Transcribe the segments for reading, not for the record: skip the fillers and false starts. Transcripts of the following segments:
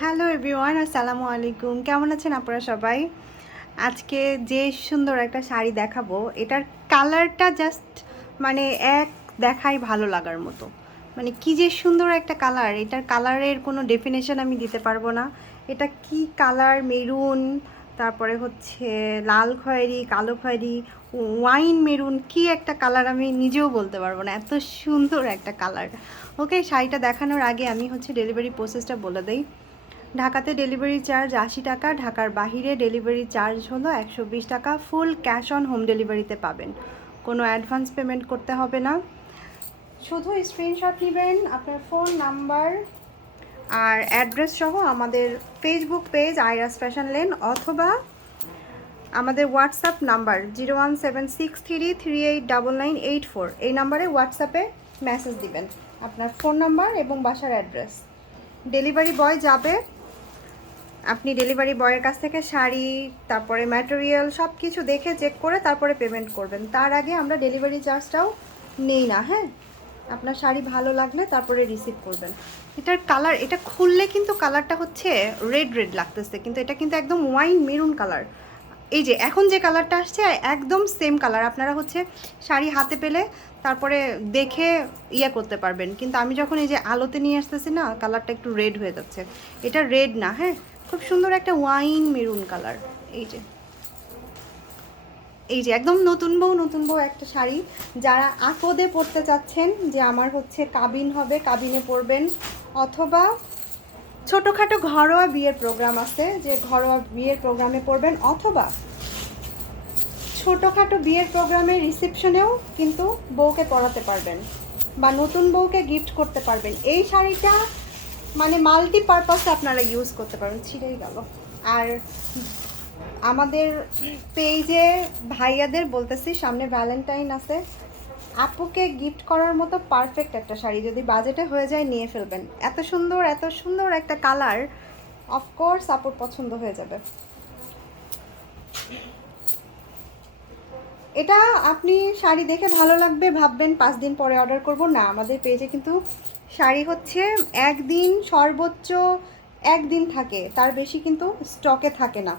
Hello everyone, আসসালামু আলাইকুম। কেমন আছেন আপনারা সবাই? আজকে যে সুন্দর একটা শাড়ি দেখাবো, এটার কালারটা জাস্ট মানে এক দেখাই ভালো লাগার মতো। মানে কি যে সুন্দর একটা কালার, এটার কালারের কোনো ডেফিনেশন আমি দিতে পারবো না। এটা কি কালার, মেরুন, তারপরে হচ্ছে লাল খয়েরি, কালো খয়েরি, ওয়াইন মেরুন, কি একটা কালার আমি নিজেও বলতে পারবো না, এত সুন্দর একটা কালার। ওকে, শাড়িটা দেখানোর আগে আমি হচ্ছে ডেলিভারি প্রসেসটা বলে দেই। ঢাকাতে ডেলিভারি চার্জ 80 টাকা, ঢাকার বাহিরে ডেলিভারি চার্জ হলো 120 টাকা। ফুল ক্যাশ অন হোম ডেলিভারিতে পাবেন, কোনো অ্যাডভান্স পেমেন্ট করতে হবে না। শুধু স্ক্রিনশট নেবেন আপনার ফোন নাম্বার আর অ্যাড্রেস সহ আমাদের ফেসবুক পেজ আইরাস ফ্যাশন লেন, অথবা আমাদের হোয়াটসঅ্যাপ নাম্বার 01763389984, এই নাম্বারে হোয়াটসঅ্যাপে মেসেজ দিবেন আপনার ফোন নাম্বার এবং বাসার অ্যাড্রেস। ডেলিভারি বয় যাবে, আপনি ডেলিভারি বয়ের কাছ থেকে শাড়ি, তারপরে ম্যাটেরিয়াল সব কিছু দেখে চেক করে তারপরে পেমেন্ট করবেন। তার আগে আমরা ডেলিভারি চার্জটাও নেই না। হ্যাঁ, আপনার শাড়ি ভালো লাগলে তারপরে রিসিভ করবেন। এটার কালার, এটা খুললে কিন্তু কালারটা হচ্ছে রেড রেড লাগতেছে, কিন্তু এটা কিন্তু একদম ওয়াইন মেরুন কালার। এই যে এখন যে কালারটা আসছে একদম সেম কালার। আপনারা হচ্ছে শাড়ি হাতে পেলে তারপরে দেখে ইয়ে করতে পারবেন, কিন্তু আমি যখন এই যে আলোতে নিয়ে আসতেছি না, কালারটা একটু রেড হয়ে যাচ্ছে। এটা রেড না, হ্যাঁ, খুব সুন্দর একটা ওয়াইন মেরুন কালার। এই যে একদম নতুন বউ একটা শাড়ি। যারা আকদে পরতে চাচ্ছেন যে আমার হচ্ছে কাবিন হবে, কাবিনে পরবেন, অথবা ছোটোখাটো ঘরোয়া বিয়ের প্রোগ্রাম আছে যে ঘরোয়া বিয়ের প্রোগ্রামে পরবেন, অথবা ছোটোখাটো বিয়ের প্রোগ্রামে রিসেপশনেও কিন্তু বউকে পরাতে পারবেন বা নতুন বউকে গিফট করতে পারবেন। এই শাড়িটা মানে মাল্টিপারপাসে আপনারা ইউজ করতে পারবেন। ছিঁড়েই গেল। আর আমাদের পেজে ভাইয়াদের বলতেছি, সামনে ভ্যালেন্টাইন আছে, আপুকে গিফট করার মতো পারফেক্ট একটা শাড়ি, যদি বাজেটে হয়ে যায় নিয়ে ফেলবেন। এত সুন্দর একটা কালার, অফকোর্স আপুর পছন্দ হয়ে যাবে। এটা আপনি শাড়ি দেখে ভালো লাগবে ভাববেন 5 দিন পরে অর্ডার করব না, আমাদের পেজে কিন্তু শাড়ি হচ্ছে একদিন, সর্বোচ্চ একদিন থাকে, তার বেশি কিন্তু স্টকে থাকে না।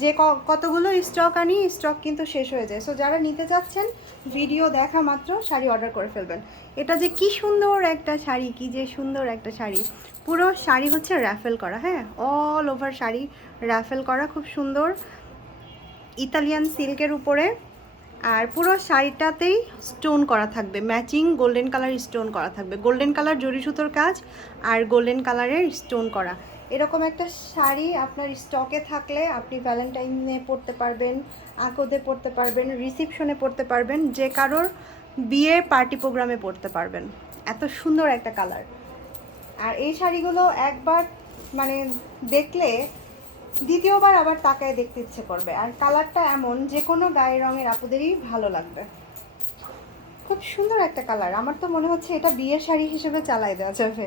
যে কতগুলো স্টক আনি, স্টক কিন্তু শেষ হয়ে যায়। সো যারা নিতে চাচ্ছেন ভিডিও দেখা মাত্র শাড়ি অর্ডার করে ফেলবেন। এটা যে কি সুন্দর একটা শাড়ি, কি যে সুন্দর একটা শাড়ি। পুরো শাড়ি হচ্ছে র্যাফেল করা, হ্যাঁ, অল ওভার শাড়ি র্যাফেল করা, খুব সুন্দর ইতালিয়ান সিল্কের উপরে। আর পুরো শাড়িটাতেই স্টোন করা থাকবে, ম্যাচিং গোল্ডেন কালার স্টোন করা থাকবে, গোল্ডেন কালার জরি সুতোর কাজ আর গোল্ডেন কালারের স্টোন করা। এরকম একটা শাড়ি আপনার স্টকে থাকলে আপনি ভ্যালেন্টাইনে পরতে পারবেন, আকদে পরতে পারবেন, রিসেপশনে পরতে পারবেন, যে কারোর বিয়ে পার্টি প্রোগ্রামে পরতে পারবেন। এত সুন্দর একটা কালার। আর এই শাড়িগুলো একবার মানে দেখলে দ্বিতীয়বার আবার তাকায় দেখতে ইচ্ছে করবে। আর কালারটা এমন যে কোনো গায়ের রঙের আপুদেরই ভালো লাগবে। খুব সুন্দর একটা কালার। আমার তো মনে হচ্ছে এটা বিয়ের শাড়ি হিসেবে চালাই দেওয়া যাবে।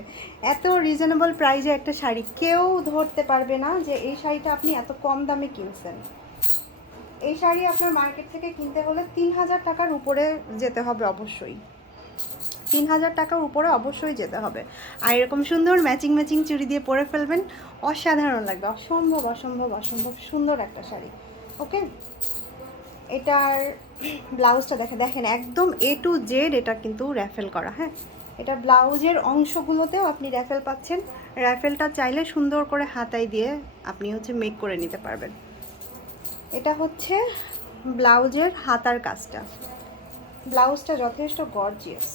এত রিজনেবল প্রাইসে একটা শাড়ি, কেউ ধরতে পারবে না যে এই শাড়িটা আপনি এত কম দামে কিনছেন। এই শাড়ি আপনার মার্কেট থেকে কিনতে হলে 3000 টাকার উপরে যেতে হবে, অবশ্যই 3000 টাকার উপরে অবশ্যই যেতে হবে। আর এরকম সুন্দর ম্যাচিং চুড়ি দিয়ে পরে ফেলবেন, অসাধারণ লাগবে, অসম্ভব সুন্দর একটা শাড়ি। ওকে, এটার ব্লাউজটা দেখেন একদম A to Z এটা কিন্তু র্যাফেল করা। হ্যাঁ, এটা ব্লাউজের অংশগুলোতেও আপনি র্যাফেল পাচ্ছেন। র্যাফেলটা চাইলে সুন্দর করে হাতায় দিয়ে আপনি হচ্ছে মেক করে নিতে পারবেন। এটা হচ্ছে ব্লাউজের হাতার কাজটা, ব্লাউজটা যথেষ্ট গর্জিয়াস।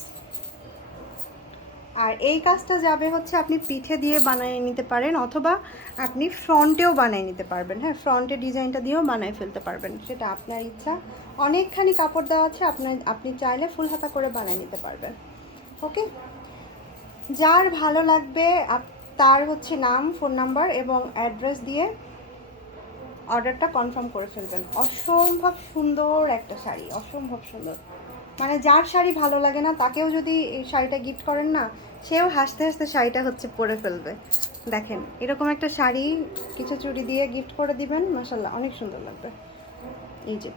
আর এই কাজটা যাবে হচ্ছে আপনি পিঠে দিয়ে বানিয়ে নিতে পারেন, অথবা আপনি ফ্রন্টেও বানিয়ে নিতে পারবেন। হ্যাঁ, ফ্রন্টের ডিজাইনটা দিয়েও বানিয়ে ফেলতে পারবেন, সেটা আপনার ইচ্ছা। অনেকখানি কাপড় দেওয়া আছে, আপনি চাইলে ফুল হাতা করে বানিয়ে নিতে পারবেন। ওকে, যার ভালো লাগবে তার হচ্ছে নাম, ফোন নাম্বার এবং অ্যাড্রেস দিয়ে অর্ডারটা কনফার্ম করে ফেলবেন। অসম্ভব সুন্দর একটা শাড়ি, অসম্ভব সুন্দর। মানে যার শাড়ি ভালো লাগে না তাকেও যদি এই শাড়িটা গিফট করেন না, সেও হাসতে হাসতে শাড়িটা হচ্ছে পরে ফেলবে। দেখেন এরকম একটা শাড়ি কিছু চুড়ি দিয়ে গিফট করে দিবেন, মাশাআল্লাহ অনেক সুন্দর লাগবে। এই যে